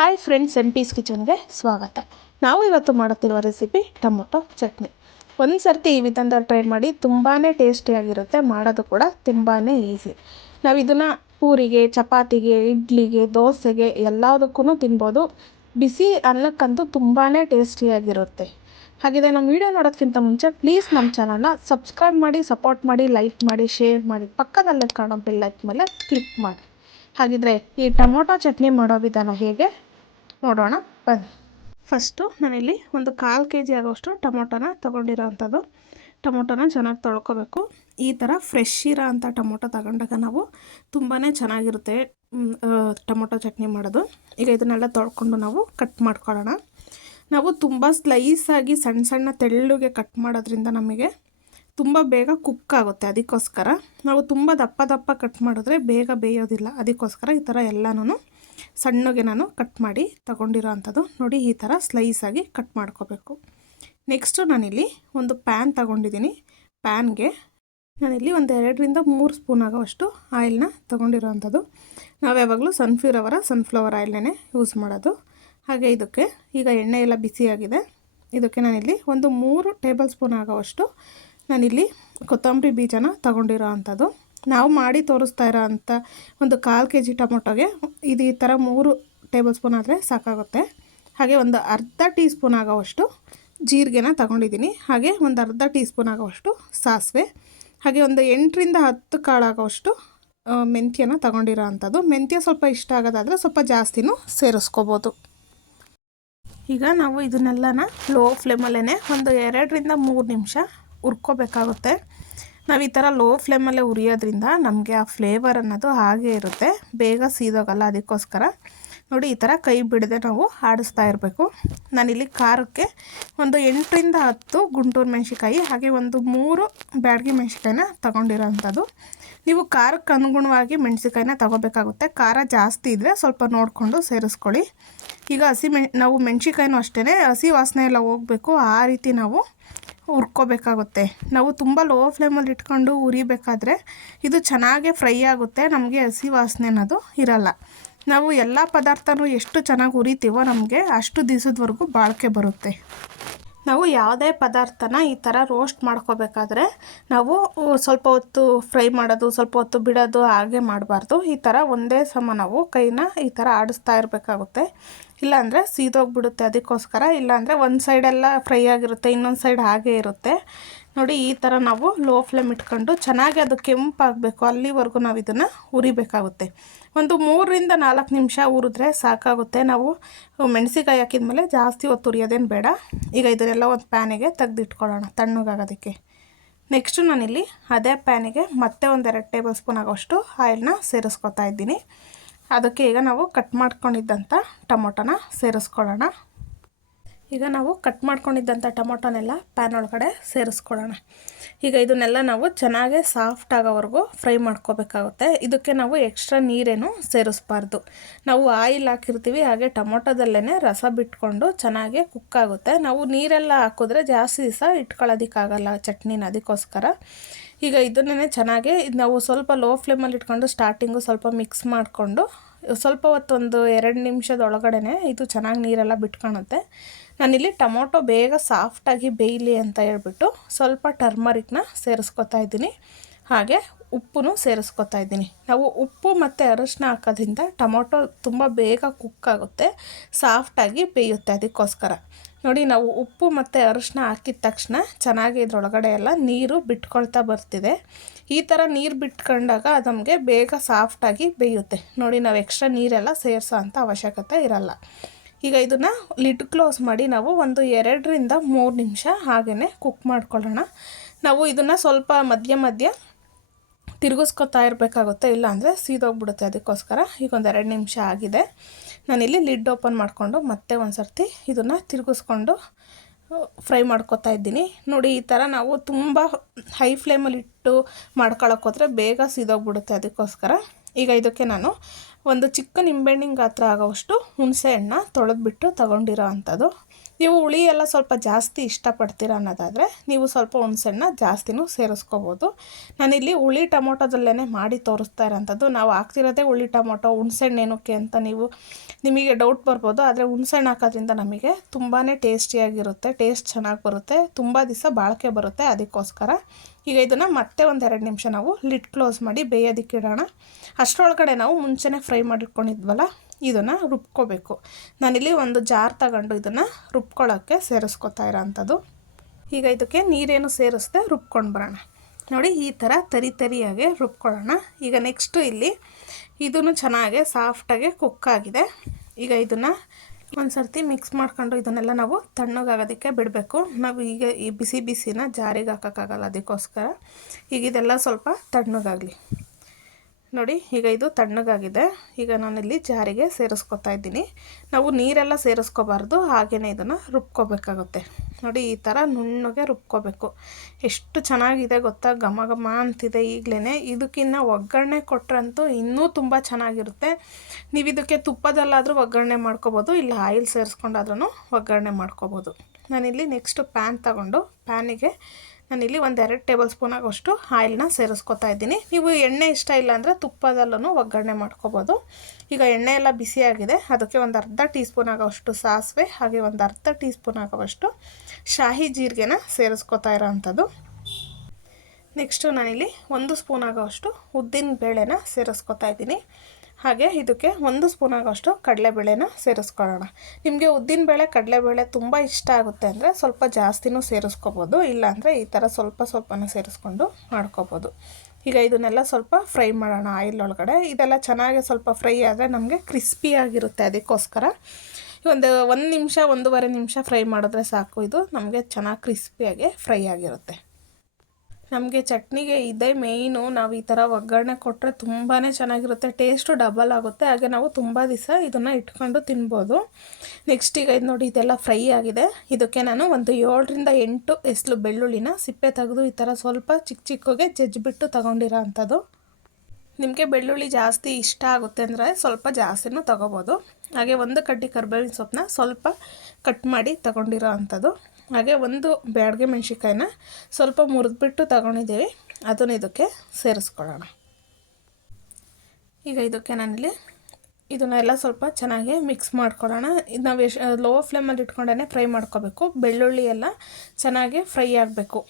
Hi friends, N piece ಕಿಚನ್ಗೆ ಸ್ವಾಗತ. ನಾವು ಇವತ್ತು ಮಾಡುತ್ತಿರುವ ರೆಸಿಪಿ ಟೊಮೊಟೊ ಚಟ್ನಿ. ಒಂದು ಸರ್ತಿ ಈ ವಿಧಾನದಲ್ಲಿ ಟ್ರೈ ಮಾಡಿ, ತುಂಬಾ ಟೇಸ್ಟಿಯಾಗಿರುತ್ತೆ. ಮಾಡೋದು ಕೂಡ ತುಂಬಾ ಈಸಿ. ನಾವು ಇದನ್ನು ಪೂರಿಗೆ, ಚಪಾತಿಗೆ, ಇಡ್ಲಿಗೆ, ದೋಸೆಗೆ ಎಲ್ಲದಕ್ಕೂ ತಿನ್ಬೋದು. ಬಿಸಿ ಅನ್ನಕ್ಕಂತೂ ತುಂಬಾ ಟೇಸ್ಟಿಯಾಗಿರುತ್ತೆ. ಹಾಗಿದೆ, ನಮ್ಮ ವಿಡಿಯೋ ನೋಡೋದಕ್ಕಿಂತ ಮುಂಚೆ ಪ್ಲೀಸ್ ನಮ್ಮ ಚಾನಲ್ನ ಸಬ್ಸ್ಕ್ರೈಬ್ ಮಾಡಿ, ಸಪೋರ್ಟ್ ಮಾಡಿ, ಲೈಕ್ ಮಾಡಿ, ಶೇರ್ ಮಾಡಿ, ಪಕ್ಕದಲ್ಲೇ ಕಾಣೋ ಬೆಲ್ ಲೈಕ್ ಮೇಲೆ ಕ್ಲಿಕ್ ಮಾಡಿ. ಹಾಗಿದ್ರೆ ಈ ಟೊಮೊಟೊ ಚಟ್ನಿ ಮಾಡೋ ವಿಧಾನ ಹೇಗೆ ನೋಡೋಣ ಬನ್ನಿ. ಫಸ್ಟು ನಾನಿಲ್ಲಿ ಒಂದು 1/4 kg ಆಗೋಷ್ಟು ಟೊಮೊಟೊನ ತೊಗೊಂಡಿರೋ ಅಂಥದ್ದು. ಟೊಮೊಟೊನ ಚೆನ್ನಾಗಿ ತೊಳ್ಕೊಬೇಕು. ಈ ಥರ ಫ್ರೆಶ್ ಇರೋ ಅಂಥ ಟೊಮೊಟೊ ತಗೊಂಡಾಗ ನಾವು ತುಂಬಾ ಚೆನ್ನಾಗಿರುತ್ತೆ ಟೊಮೊಟೊ ಚಟ್ನಿ ಮಾಡೋದು. ಈಗ ಇದನ್ನೆಲ್ಲ ತೊಳ್ಕೊಂಡು ನಾವು ಕಟ್ ಮಾಡ್ಕೊಳ್ಳೋಣ. ನಾವು ತುಂಬ ಸ್ಲೈಸಾಗಿ ಸಣ್ಣ ಸಣ್ಣ ತೆಳ್ಳುಗೆ ಕಟ್ ಮಾಡೋದ್ರಿಂದ ನಮಗೆ ತುಂಬ ಬೇಗ ಕುಕ್ ಆಗುತ್ತೆ. ಅದಕ್ಕೋಸ್ಕರ ನಾವು ತುಂಬ ದಪ್ಪ ದಪ್ಪ ಕಟ್ ಮಾಡಿದ್ರೆ ಬೇಗ ಬೇಯೋದಿಲ್ಲ. ಅದಕ್ಕೋಸ್ಕರ ಈ ಥರ ಎಲ್ಲನೂ ಸಣ್ಣಗೆ ನಾನು ಕಟ್ ಮಾಡಿ ತಗೊಂಡಿರೋ ಅಂಥದ್ದು. ನೋಡಿ, ಈ ಥರ ಸ್ಲೈಸಾಗಿ ಕಟ್ ಮಾಡ್ಕೋಬೇಕು. ನೆಕ್ಸ್ಟು ನಾನಿಲ್ಲಿ ಒಂದು ಪ್ಯಾನ್ ತಗೊಂಡಿದ್ದೀನಿ. ಪ್ಯಾನ್ಗೆ ನಾನಿಲ್ಲಿ ಒಂದು 2ರಿಂದ 3 ಸ್ಪೂನ್ ಆಗೋವಷ್ಟು ಆಯಿಲ್ನ ತೊಗೊಂಡಿರೋ ಅಂಥದ್ದು. ನಾವು ಯಾವಾಗಲೂ ಸನ್ಫ್ಲವರ್ ಆಯಿಲ್ನೇ ಯೂಸ್ ಮಾಡೋದು. ಹಾಗೆ ಇದಕ್ಕೆ ಈಗ ಎಣ್ಣೆ ಎಲ್ಲ ಬಿಸಿಯಾಗಿದೆ. ಇದಕ್ಕೆ ನಾನಿಲ್ಲಿ ಒಂದು 3 ಟೇಬಲ್ ಸ್ಪೂನ್ ಆಗೋವಷ್ಟು ನಾನಿಲ್ಲಿ ಕೊತ್ತಂಬರಿ ಬೀಜನ ತೊಗೊಂಡಿರೋ ಅಂಥದ್ದು. ನಾವು ಮಾಡಿ ತೋರಿಸ್ತಾ ಇರೋ ಅಂಥ ಒಂದು 1/4 kg ಟೊಮೊಟೊಗೆ ಇದು ಈ ಥರ 3 ಟೇಬಲ್ ಸ್ಪೂನ್ ಆದರೆ ಸಾಕಾಗುತ್ತೆ. ಹಾಗೆ ಒಂದು ಅರ್ಧ ಟೀ ಸ್ಪೂನ್ ಆಗೋವಷ್ಟು ಜೀರಿಗೆನ ತಗೊಂಡಿದ್ದೀನಿ. ಹಾಗೆ ಒಂದು ಅರ್ಧ ಟೀ ಸ್ಪೂನ್ ಆಗೋವಷ್ಟು ಸಾಸಿವೆ, ಹಾಗೆ ಒಂದು 8ರಿಂದ 10 ಕಾಳಾಗೋವಷ್ಟು ಮೆಂತ್ಯನ ತಗೊಂಡಿರೋ ಅಂಥದ್ದು. ಮೆಂತ್ಯ ಸ್ವಲ್ಪ ಇಷ್ಟ ಆಗೋದಾದರೆ ಸ್ವಲ್ಪ ಜಾಸ್ತಿನೂ ಸೇರಿಸ್ಕೋಬೋದು. ಈಗ ನಾವು ಇದನ್ನೆಲ್ಲನ ಲೋ ಫ್ಲೇಮಲ್ಲೇ ಒಂದು 2ರಿಂದ 3 ನಿಮಿಷ ಹುರ್ಕೋಬೇಕಾಗುತ್ತೆ. ನಾವು ಈ ಥರ ಲೋ ಫ್ಲೇಮಲ್ಲೇ ಹುರಿಯೋದ್ರಿಂದ ನಮಗೆ ಆ ಫ್ಲೇವರ್ ಅನ್ನೋದು ಹಾಗೇ ಇರುತ್ತೆ, ಬೇಗ ಸೀದೋಗಲ್ಲ. ಅದಕ್ಕೋಸ್ಕರ ನೋಡಿ, ಈ ಥರ ಕೈ ಬಿಡದೆ ನಾವು ಆಡಿಸ್ತಾ ಇರಬೇಕು. ನಾನಿಲ್ಲಿ ಖಾರಕ್ಕೆ ಒಂದು 8ರಿಂದ 10 ಗುಂಟೂರು ಮೆಣಸಿಕಾಯಿ, ಹಾಗೆ ಒಂದು 3 ಬ್ಯಾಡಗಿ ಮೆಣಸಿಕಾಯಿನ ತೊಗೊಂಡಿರೋ ಅಂಥದ್ದು. ನೀವು ಖಾರಕ್ಕೆ ಅನುಗುಣವಾಗಿ ಮೆಣಸಿಕಾಯಿನ ತೊಗೋಬೇಕಾಗುತ್ತೆ. ಖಾರ ಜಾಸ್ತಿ ಇದ್ದರೆ ಸ್ವಲ್ಪ ನೋಡಿಕೊಂಡು ಸೇರಿಸ್ಕೊಳ್ಳಿ. ಈಗ ನಾವು ಮೆಣಸಿಕಾಯಿನೂ ಅಷ್ಟೇ ಹಸಿ ವಾಸನೆ ಎಲ್ಲ ಹೋಗಬೇಕು, ಆ ರೀತಿ ನಾವು ಹುರ್ಕೋಬೇಕಾಗುತ್ತೆ. ನಾವು ತುಂಬ ಲೋ ಫ್ಲೇಮಲ್ಲಿ ಇಟ್ಕೊಂಡು ಹುರಿಬೇಕಾದ್ರೆ ಇದು ಚೆನ್ನಾಗೇ ಫ್ರೈ ಆಗುತ್ತೆ, ನಮಗೆ ಹಸಿ ವಾಸನೆ ಅನ್ನೋದು ಇರಲ್ಲ. ನಾವು ಎಲ್ಲ ಪದಾರ್ಥನೂ ಎಷ್ಟು ಚೆನ್ನಾಗಿ ಹುರಿತೀವೋ ನಮಗೆ ಅಷ್ಟು ದಿವಸದವರೆಗೂ ಬಾಳಿಕೆ ಬರುತ್ತೆ. ನಾವು ಯಾವುದೇ ಪದಾರ್ಥನ ಈ ಥರ ರೋಸ್ಟ್ ಮಾಡ್ಕೋಬೇಕಾದ್ರೆ ನಾವು ಸ್ವಲ್ಪ ಹೊತ್ತು ಫ್ರೈ ಮಾಡೋದು, ಸ್ವಲ್ಪ ಹೊತ್ತು ಬಿಡೋದು ಹಾಗೆ ಮಾಡಬಾರ್ದು. ಈ ಥರ ಒಂದೇ ಸಮ ನಾವು ಕೈನ ಈ ಥರ ಆಡಿಸ್ತಾ ಇರಬೇಕಾಗುತ್ತೆ, ಇಲ್ಲಾಂದರೆ ಸೀದೋಗಿಬಿಡುತ್ತೆ. ಅದಕ್ಕೋಸ್ಕರ ಇಲ್ಲಾಂದರೆ ಒಂದು ಸೈಡೆಲ್ಲ ಫ್ರೈ ಆಗಿರುತ್ತೆ, ಇನ್ನೊಂದು ಸೈಡ್ ಹಾಗೇ ಇರುತ್ತೆ. ನೋಡಿ, ಈ ಥರ ನಾವು ಲೋ ಫ್ಲೇಮ್ ಇಟ್ಕೊಂಡು ಚೆನ್ನಾಗಿ ಅದು ಕೆಂಪಾಗಬೇಕು, ಅಲ್ಲಿವರೆಗೂ ನಾವು ಇದನ್ನು ಹುರಿಬೇಕಾಗುತ್ತೆ. ಒಂದು 3ರಿಂದ 4 ನಿಮಿಷ ಹುರಿದ್ರೆ ಸಾಕಾಗುತ್ತೆ. ನಾವು ಮೆಣಸಿಕಾಯಿ ಹಾಕಿದ್ಮೇಲೆ ಜಾಸ್ತಿ ಹೊತ್ತು ಹುರಿಯೋದೇನು ಬೇಡ. ಈಗ ಇದನ್ನೆಲ್ಲ ಒಂದು ಪ್ಯಾನಿಗೆ ತೆಗೆದಿಟ್ಕೊಳ್ಳೋಣ ತಣ್ಣಗಾಗೋದಕ್ಕೆ. ನೆಕ್ಸ್ಟು ನಾನಿಲ್ಲಿ ಅದೇ ಪ್ಯಾನಿಗೆ ಮತ್ತೆ ಒಂದು 2 ಟೇಬಲ್ ಸ್ಪೂನ್ ಆಗೋಷ್ಟು ಆಯಿಲ್ನ ಸೇರಿಸ್ಕೊತಾ ಇದ್ದೀನಿ. ಅದಕ್ಕೆ ಈಗ ನಾವು ಕಟ್ ಮಾಡ್ಕೊಂಡಿದ್ದಂಥ ಟೊಮೊಟೊನ ಸೇರಿಸ್ಕೊಳ್ಳೋಣ. ಈಗ ನಾವು ಕಟ್ ಮಾಡ್ಕೊಂಡಿದ್ದಂಥ ಟೊಮೊಟೊನೆಲ್ಲ ಪ್ಯಾನ್ ಒಳಗಡೆ ಸೇರಿಸ್ಕೊಳ್ಳೋಣ. ಈಗ ಇದನ್ನೆಲ್ಲ ನಾವು ಚೆನ್ನಾಗಿ ಸಾಫ್ಟ್ ಆಗೋವರೆಗೂ ಫ್ರೈ ಮಾಡ್ಕೋಬೇಕಾಗುತ್ತೆ. ಇದಕ್ಕೆ ನಾವು ಎಕ್ಸ್ಟ್ರಾ ನೀರೇನು ಸೇರಿಸ್ಬಾರ್ದು. ನಾವು ಆಯಿಲ್ ಹಾಕಿರ್ತೀವಿ, ಹಾಗೆ ಟೊಮೊಟೊದಲ್ಲೇ ರಸ ಬಿಟ್ಕೊಂಡು ಚೆನ್ನಾಗಿ ಕುಕ್ ಆಗುತ್ತೆ. ನಾವು ನೀರೆಲ್ಲ ಹಾಕಿದ್ರೆ ಜಾಸ್ತಿ ದಿವಸ ಇಟ್ಕೊಳ್ಳೋದಕ್ಕಾಗಲ್ಲ ಚಟ್ನಿನ. ಅದಕ್ಕೋಸ್ಕರ ಈಗ ಇದನ್ನೇ ಚೆನ್ನಾಗಿ ನಾವು ಸ್ವಲ್ಪ ಲೋ ಫ್ಲೇಮಲ್ಲಿ ಇಟ್ಕೊಂಡು ಸ್ಟಾರ್ಟಿಂಗು ಸ್ವಲ್ಪ ಮಿಕ್ಸ್ ಮಾಡಿಕೊಂಡು ಸ್ವಲ್ಪ ಹೊತ್ತು ಒಂದು 2 ನಿಮಿಷದೊಳಗಡೆ ಇದು ಚೆನ್ನಾಗಿ ನೀರೆಲ್ಲ ಬಿಟ್ಕೊಳುತ್ತೆ. ನಾನಿಲ್ಲಿ ಟೊಮೊಟೊ ಬೇಗ ಸಾಫ್ಟಾಗಿ ಬೇಯಲಿ ಅಂತ ಹೇಳ್ಬಿಟ್ಟು ಸ್ವಲ್ಪ ಟರ್ಮರಿಕ್ನ ಸೇರಿಸ್ಕೊತಾ ಇದ್ದೀನಿ. ಹಾಗೆ ಉಪ್ಪು ಸೇರಿಸ್ಕೊತಾ ಇದ್ದೀನಿ. ನಾವು ಉಪ್ಪು ಮತ್ತು ಅರಿಶಿನ ಹಾಕೋದ್ರಿಂದ ಟೊಮೊಟೊ ತುಂಬ ಬೇಗ ಕುಕ್ ಆಗುತ್ತೆ, ಸಾಫ್ಟಾಗಿ ಬೇಯುತ್ತೆ. ಅದಕ್ಕೋಸ್ಕರ ನೋಡಿ, ನಾವು ಉಪ್ಪು ಮತ್ತು ಅರಿಶಿನ ಹಾಕಿದ ತಕ್ಷಣ ಚೆನ್ನಾಗಿ ಇದರೊಳಗಡೆ ಎಲ್ಲ ನೀರು ಬಿಟ್ಕೊಳ್ತಾ ಬರ್ತಿದೆ. ಈ ಥರ ನೀರು ಬಿಟ್ಕೊಂಡಾಗ ಅದು ನಮಗೆ ಬೇಗ ಸಾಫ್ಟಾಗಿ ಬೇಯುತ್ತೆ. ನೋಡಿ, ನಾವು ಎಕ್ಸ್ಟ್ರಾ ನೀರೆಲ್ಲ ಸೇರಿಸೋ ಅಂಥ ಅವಶ್ಯಕತೆ ಇರಲ್ಲ. ಈಗ ಇದನ್ನು ಲಿಡ್ ಕ್ಲೋಸ್ ಮಾಡಿ ನಾವು ಒಂದು 2ರಿಂದ 3 ನಿಮಿಷ ಹಾಗೇ ಕುಕ್ ಮಾಡ್ಕೊಳ್ಳೋಣ. ನಾವು ಇದನ್ನು ಸ್ವಲ್ಪ ಮಧ್ಯ ಮಧ್ಯ ತಿರುಗಿಸ್ಕೊತಾ ಇರಬೇಕಾಗುತ್ತೆ, ಇಲ್ಲಾಂದರೆ ಸೀದೋಗ್ಬಿಡುತ್ತೆ. ಅದಕ್ಕೋಸ್ಕರ ಈಗ ಒಂದು 2 ನಿಮಿಷ ಆಗಿದೆ. ನಾನಿಲ್ಲಿ ಲಿಡ್ ಓಪನ್ ಮಾಡಿಕೊಂಡು ಮತ್ತೆ ಒಂದು ಸರ್ತಿ ಇದನ್ನು ತಿರುಗಿಸ್ಕೊಂಡು ಫ್ರೈ ಮಾಡ್ಕೊತಾ ಇದ್ದೀನಿ. ನೋಡಿ, ಈ ಥರ ನಾವು ತುಂಬ ಹೈ ಫ್ಲೇಮಲ್ಲಿ ಇಟ್ಟು ಮಾಡ್ಕೊಳಕ್ಕೋದ್ರೆ ಬೇಗ ಸೀದೋಗ್ಬಿಡುತ್ತೆ. ಅದಕ್ಕೋಸ್ಕರ ಈಗ ಇದಕ್ಕೆ ನಾನು ಒಂದು ಚಿಕ್ಕ ನಿಂಬೆಹಣ್ಣಿನ ಗಾತ್ರ ಆಗೋವಷ್ಟು ಹುಣಸೆ ಹಣ್ಣು ತೊಳೆದ್ಬಿಟ್ಟು ತೊಗೊಂಡಿರೋ ಅಂಥದ್ದು. ನೀವು ಹುಳಿ ಎಲ್ಲ ಸ್ವಲ್ಪ ಜಾಸ್ತಿ ಇಷ್ಟಪಡ್ತೀರ ಅನ್ನೋದಾದರೆ ನೀವು ಸ್ವಲ್ಪ ಹುಣಸೆಹಣ್ಣ ಜಾಸ್ತಿನೂ ಸೇರಿಸ್ಕೋಬೋದು. ನಾನಿಲ್ಲಿ ಹುಳಿ ಟೊಮೊಟೊದಲ್ಲೇ ಮಾಡಿ ತೋರಿಸ್ತಾ ಇರೋಂಥದ್ದು. ನಾವು ಹಾಕ್ತಿರೋದೇ ಹುಳಿ ಟೊಮೊಟೊ, ಹುಣಸೆಹಣ್ಣು ಏನಕ್ಕೆ ಅಂತ ನಿಮಗೆ ಡೌಟ್ ಬರ್ಬೋದು. ಆದರೆ ಹುಣಸೆಹಣ್ಣು ಹಾಕೋದ್ರಿಂದ ನಮಗೆ ತುಂಬಾ ಟೇಸ್ಟಿಯಾಗಿರುತ್ತೆ, ಟೇಸ್ಟ್ ಚೆನ್ನಾಗಿ ಬರುತ್ತೆ, ತುಂಬ ದಿವಸ ಬಾಳಿಕೆ ಬರುತ್ತೆ. ಅದಕ್ಕೋಸ್ಕರ ಈಗ ಇದನ್ನು ಮತ್ತೆ ಒಂದು 2 ನಿಮಿಷ ನಾವು ಲಿಡ್ ಕ್ಲೋಸ್ ಮಾಡಿ ಬೇಯೋದಕ್ಕೆ ಇಡೋಣ. ಅಷ್ಟರೊಳಗಡೆ ನಾವು ಮುಂಚೆನೇ ಫ್ರೈ ಮಾಡಿಟ್ಕೊಂಡಿದ್ವಲ್ಲ ಇದನ್ನು ರುಬ್ಕೋಬೇಕು. ನಾನಿಲ್ಲಿ ಒಂದು ಜಾರ್ ತಗೊಂಡು ಇದನ್ನು ರುಬ್ಕೊಳ್ಳೋಕ್ಕೆ ಸೇರಿಸ್ಕೊತಾ ಇರೋಂಥದ್ದು. ಈಗ ಇದಕ್ಕೆ ನೀರೇನು ಸೇರಿಸ್ದೆ ರುಬ್ಕೊಂಡು ಬರೋಣ. ನೋಡಿ ಈ ಥರ ತರಿಯಾಗಿ ರುಬ್ಕೊಳ್ಳೋಣ. ಈಗ ನೆಕ್ಸ್ಟು ಇಲ್ಲಿ ಇದನ್ನು ಚೆನ್ನಾಗಿ ಸಾಫ್ಟಾಗಿ ಕುಕ್ಕಾಗಿದೆ. ಈಗ ಇದನ್ನು ಒಂದು ಸರ್ತಿ ಮಿಕ್ಸ್ ಮಾಡ್ಕೊಂಡು ಇದನ್ನೆಲ್ಲ ನಾವು ತಣ್ಣಗಾಗೋದಕ್ಕೆ ಬಿಡಬೇಕು. ನಾವು ಈಗ ಈ ಬಿಸಿನ ಜಾರಿಗೆ ಹಾಕೋಕ್ಕಾಗಲ್ಲ, ಅದಕ್ಕೋಸ್ಕರ ಈಗ ಇದೆಲ್ಲ ಸ್ವಲ್ಪ ತಣ್ಣಗಾಗಲಿ. ನೋಡಿ ಈಗ ಇದು ತಣ್ಣಗಾಗಿದೆ. ಈಗ ನಾನಿಲ್ಲಿ ಜಾರಿಗೆ ಸೇರಿಸ್ಕೊತಾ ಇದ್ದೀನಿ. ನಾವು ನೀರೆಲ್ಲ ಸೇರಿಸ್ಕೋಬಾರ್ದು, ಹಾಗೆಯೇ ಇದನ್ನು ರುಬ್ಕೋಬೇಕಾಗುತ್ತೆ. ನೋಡಿ ಈ ಥರ ನುಣ್ಣಗೆ ರುಬ್ಕೋಬೇಕು. ಎಷ್ಟು ಚೆನ್ನಾಗಿದೆ ಗೊತ್ತಾ, ಘಮ ಘಮ ಅಂತಿದೆ ಈಗಲೇ. ಇದಕ್ಕಿಂತ ಒಗ್ಗರಣೆ ಕೊಟ್ರಂತೂ ಇನ್ನೂ ತುಂಬ ಚೆನ್ನಾಗಿರುತ್ತೆ. ನೀವು ಇದಕ್ಕೆ ತುಪ್ಪದಲ್ಲಾದರೂ ಒಗ್ಗರಣೆ ಮಾಡ್ಕೋಬೋದು, ಇಲ್ಲ ಆಯಿಲ್ ಸೇರಿಸ್ಕೊಂಡಾದ್ರೂ ಒಗ್ಗರಣೆ ಮಾಡ್ಕೋಬೋದು. ನಾನಿಲ್ಲಿ ನೆಕ್ಸ್ಟು ಪ್ಯಾನ್ ತಗೊಂಡು ಪ್ಯಾನಿಗೆ ನಾನಿಲ್ಲಿ ಒಂದು 2 ಟೇಬಲ್ ಸ್ಪೂನ್ ಆಗೋಷ್ಟು ಆಯಿಲ್ನ ಸೇರಿಸ್ಕೊತಾ ಇದ್ದೀನಿ. ನೀವು ಎಣ್ಣೆ ಇಷ್ಟ ಇಲ್ಲ ಅಂದರೆ ತುಪ್ಪದಲ್ಲೂ ಒಗ್ಗರಣೆ ಮಾಡ್ಕೋಬೋದು. ಈಗ ಎಣ್ಣೆ ಎಲ್ಲ ಬಿಸಿಯಾಗಿದೆ, ಅದಕ್ಕೆ ಒಂದು ಅರ್ಧ ಟೀ ಸ್ಪೂನ್ ಆಗೋಷ್ಟು ಸಾಸಿವೆ, ಹಾಗೆ ಒಂದು ಅರ್ಧ ಟೀ ಸ್ಪೂನ್ ಆಗೋಷ್ಟು ಶಾಹಿ ಜೀರಿಗೆನ ಸೇರಿಸ್ಕೊತಾ ಇರೋವಂಥದ್ದು. ನೆಕ್ಸ್ಟು ನಾನಿಲ್ಲಿ 1 ಸ್ಪೂನ್ ಆಗೋಷ್ಟು ಉದ್ದಿನ ಬೇಳೆನ ಸೇರಿಸ್ಕೊತಾ ಇದ್ದೀನಿ. ಹಾಗೆ ಇದಕ್ಕೆ 1 ಸ್ಪೂನ್ ಆಗೋಷ್ಟು ಕಡಲೆಬೇಳೆನ ಸೇರಿಸ್ಕೊಳ್ಳೋಣ. ನಿಮಗೆ ಉದ್ದಿನಬೇಳೆ ಕಡಲೆಬೇಳೆ ತುಂಬ ಇಷ್ಟ ಆಗುತ್ತೆ ಅಂದರೆ ಸ್ವಲ್ಪ ಜಾಸ್ತಿನೂ ಸೇರಿಸ್ಕೋಬೋದು, ಇಲ್ಲಾಂದರೆ ಈ ಥರ ಸ್ವಲ್ಪನೇ ಸೇರಿಸ್ಕೊಂಡು ಮಾಡ್ಕೋಬೋದು. ಈಗ ಇದನ್ನೆಲ್ಲ ಸ್ವಲ್ಪ ಫ್ರೈ ಮಾಡೋಣ ಆಯಿಲ್ ಒಳಗಡೆ. ಇದೆಲ್ಲ ಚೆನ್ನಾಗಿ ಸ್ವಲ್ಪ ಫ್ರೈ ಆದರೆ ನಮಗೆ ಕ್ರಿಸ್ಪಿಯಾಗಿರುತ್ತೆ. ಅದಕ್ಕೋಸ್ಕರ ಒಂದು ನಿಮಿಷ 1.5 ನಿಮಿಷ ಫ್ರೈ ಮಾಡಿದ್ರೆ ಸಾಕು. ಇದು ನಮಗೆ ಚೆನ್ನಾಗಿ ಕ್ರಿಸ್ಪಿಯಾಗಿ ಫ್ರೈ ಆಗಿರುತ್ತೆ. ನಮಗೆ ಚಟ್ನಿಗೆ ಇದೇ ಮೇಯ್ನು. ನಾವು ಈ ಥರ ಒಗ್ಗರಣೆ ಕೊಟ್ಟರೆ ತುಂಬಾ ಚೆನ್ನಾಗಿರುತ್ತೆ, ಟೇಸ್ಟು ಡಬಲ್ ಆಗುತ್ತೆ. ಹಾಗೆ ನಾವು ತುಂಬ ದಿವಸ ಇದನ್ನು ಇಟ್ಕೊಂಡು ತಿನ್ಬೋದು. ನೆಕ್ಸ್ಟ್ ಈಗ ಇದು ನೋಡಿ ಇದೆಲ್ಲ ಫ್ರೈ ಆಗಿದೆ. ಇದಕ್ಕೆ ನಾನು ಒಂದು 7ರಿಂದ 8 ಎಸ್ಲು ಬೆಳ್ಳುಳ್ಳಿನ ಸಿಪ್ಪೆ ತೆಗೆದು ಈ ಥರ ಸ್ವಲ್ಪ ಚಿಕ್ಕಗೆ ಜಜ್ಜಿಬಿಟ್ಟು ತಗೊಂಡಿರೋ ಅಂಥದ್ದು. ನಿಮಗೆ ಬೆಳ್ಳುಳ್ಳಿ ಜಾಸ್ತಿ ಇಷ್ಟ ಆಗುತ್ತೆ ಅಂದರೆ ಸ್ವಲ್ಪ ಜಾಸ್ತಿನೂ ತೊಗೋಬೋದು. ಹಾಗೆ 1 ಕಡ್ಡಿ ಕರಿಬೇವಿನ ಸೊಪ್ಪನ್ನ ಸ್ವಲ್ಪ ಕಟ್ ಮಾಡಿ ತಗೊಂಡಿರೋ ಅಂಥದ್ದು. ಹಾಗೆ 1 ಬ್ಯಾಡಗೆ ಮೆಣಸಿನ್ಕಾಯಿನ ಸ್ವಲ್ಪ ಮುರಿದ್ಬಿಟ್ಟು ತಗೊಂಡಿದ್ದೀವಿ, ಅದನ್ನು ಇದಕ್ಕೆ ಸೇರಿಸ್ಕೊಳ್ಳೋಣ. ಈಗ ಇದಕ್ಕೆ ನಾನಿಲ್ಲಿ ಇದನ್ನೆಲ್ಲ ಸ್ವಲ್ಪ ಚೆನ್ನಾಗಿ ಮಿಕ್ಸ್ ಮಾಡ್ಕೊಳ್ಳೋಣ. ಇದು ನಾವು ಲೋ ಫ್ಲೇಮಲ್ಲಿ ಇಟ್ಕೊಂಡೇ ಫ್ರೈ ಮಾಡ್ಕೋಬೇಕು. ಬೆಳ್ಳುಳ್ಳಿ ಎಲ್ಲ ಚೆನ್ನಾಗಿ ಫ್ರೈ ಆಗಬೇಕು.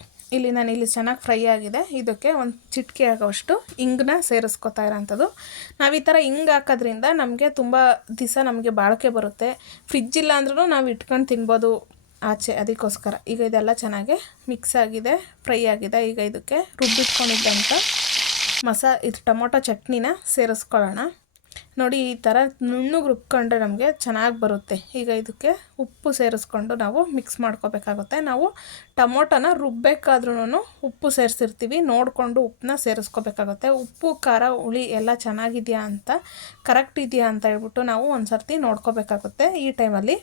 ನಾನಿಲ್ಲಿ ಚೆನ್ನಾಗಿ ಫ್ರೈ ಆಗಿದೆ. ಇದಕ್ಕೆ ಒಂದು ಚಿಟಿಕೆ ಆಗೋಷ್ಟು ಇಂಗನ್ನ ಸೇರಿಸ್ಕೊತಾ ಇರೋಂಥದ್ದು. ನಾವು ಈ ಥರ ಇಂಗು ಹಾಕೋದ್ರಿಂದ ನಮಗೆ ತುಂಬ ದಿವಸ ನಮಗೆ ಬಾಳಿಕೆ ಬರುತ್ತೆ. ಫ್ರಿಜ್ಜಿಲ್ಲ ಅಂದ್ರೂ ನಾವು ಇಟ್ಕೊಂಡು ತಿನ್ಬೋದು ಆಚೆ, ಅದಕ್ಕೋಸ್ಕರ. ಈಗ ಇದೆಲ್ಲ ಚೆನ್ನಾಗಿ ಮಿಕ್ಸ್ ಆಗಿದೆ, ಫ್ರೈ ಆಗಿದೆ. ಈಗ ಇದಕ್ಕೆ ರುಬ್ಬಿಟ್ಕೊಂಡಿದ್ದಂಥ ಇದು ಟೊಮೊಟೊ ಚಟ್ನಿನ ಸೇರಿಸ್ಕೊಳ್ಳೋಣ. ನೋಡಿ ಈ ಥರ ನುಣ್ಣಗೆ ರುಬ್ಕೊಂಡ್ರೆ ನಮಗೆ ಚೆನ್ನಾಗಿ ಬರುತ್ತೆ. ಈಗ ಇದಕ್ಕೆ ಉಪ್ಪು ಸೇರಿಸ್ಕೊಂಡು ನಾವು ಮಿಕ್ಸ್ ಮಾಡ್ಕೋಬೇಕಾಗುತ್ತೆ. ನಾವು ಟೊಮೊಟೊನ ರುಬ್ಬೇಕಾದ್ರೂ ಉಪ್ಪು ಸೇರಿಸಿರ್ತೀವಿ, ನೋಡಿಕೊಂಡು ಉಪ್ಪನ್ನ ಸೇರಿಸ್ಕೋಬೇಕಾಗುತ್ತೆ. ಉಪ್ಪು ಖಾರ ಹುಳಿ ಎಲ್ಲ ಚೆನ್ನಾಗಿದೆಯಾ ಅಂತ, ಕರೆಕ್ಟ್ ಇದೆಯಾ ಅಂತ ಹೇಳ್ಬಿಟ್ಟು ನಾವು ಒಂದು ಸರ್ತಿ ನೋಡ್ಕೋಬೇಕಾಗುತ್ತೆ. ಈ ಟೈಮಲ್ಲಿ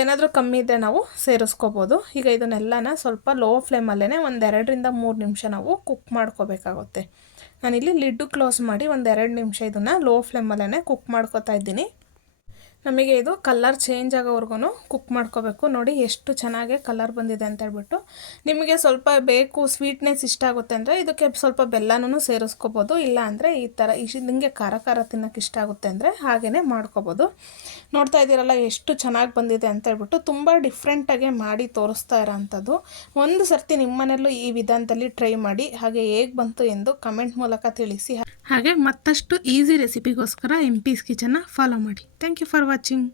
ಏನಾದರೂ ಕಮ್ಮಿ ಇದ್ದರೆ ನಾವು ಸೇರಿಸ್ಕೋಬೋದು. ಈಗ ಇದನ್ನೆಲ್ಲನ ಸ್ವಲ್ಪ ಲೋ ಫ್ಲೇಮಲ್ಲೇ ಒಂದು 2ರಿಂದ 3 ನಿಮಿಷ ನಾವು ಕುಕ್ ಮಾಡ್ಕೋಬೇಕಾಗುತ್ತೆ. ನಾನಿಲ್ಲಿ ಲಿಡ್ಡು ಕ್ಲೋಸ್ ಮಾಡಿ ಒಂದು 2 ನಿಮಿಷ ಇದನ್ನು ಲೋ ಫ್ಲೇಮಲ್ಲೇ ಕುಕ್ ಮಾಡ್ಕೋತಾ ಇದ್ದೀನಿ. ನಮಗೆ ಇದು ಕಲರ್ ಚೇಂಜ್ ಆಗೋವರೆಗೂ ಕುಕ್ ಮಾಡ್ಕೋಬೇಕು. ನೋಡಿ ಎಷ್ಟು ಚೆನ್ನಾಗಿ ಕಲರ್ ಬಂದಿದೆ ಅಂತ ಹೇಳ್ಬಿಟ್ಟು. ನಿಮಗೆ ಸ್ವಲ್ಪ ಬೇಕು ಸ್ವೀಟ್ನೆಸ್ ಇಷ್ಟ ಆಗುತ್ತೆ ಅಂದರೆ ಇದಕ್ಕೆ ಸ್ವಲ್ಪ ಬೆಲ್ಲನೂ ಸೇರಿಸ್ಕೋಬೋದು, ಇಲ್ಲ ಅಂದರೆ ಈ ಥರ ನಿಮಗೆ ಖಾರ ತಿನ್ನೋಕ್ಕೆ ಇಷ್ಟ ಆಗುತ್ತೆ ಅಂದರೆ ಹಾಗೆಯೇ ಮಾಡ್ಕೋಬೋದು. ನೋಡ್ತಾ ಇದ್ದೀರಲ್ಲ ಎಷ್ಟು ಚೆನ್ನಾಗಿ ಬಂದಿದೆ ಅಂತ ಹೇಳ್ಬಿಟ್ಟು. ತುಂಬ ಡಿಫ್ರೆಂಟಾಗಿ ಮಾಡಿ ತೋರಿಸ್ತಾ ಇರೋಂಥದ್ದು. ಒಂದು ಸರ್ತಿ ನಿಮ್ಮನೆಯಲ್ಲೂ ಈ ವಿಧಾನದಲ್ಲಿ ಟ್ರೈ ಮಾಡಿ, ಹಾಗೆ ಹೇಗೆ ಬಂತು ಎಂದು ಕಮೆಂಟ್ ಮೂಲಕ ತಿಳಿಸಿ. ಹಾಗೆ ಮತ್ತಷ್ಟು ಈಸಿ ರೆಸಿಪಿಗೋಸ್ಕರ MP's ಕಿಚನ್ನ ಫಾಲೋ ಮಾಡಿ. Thank you for watching.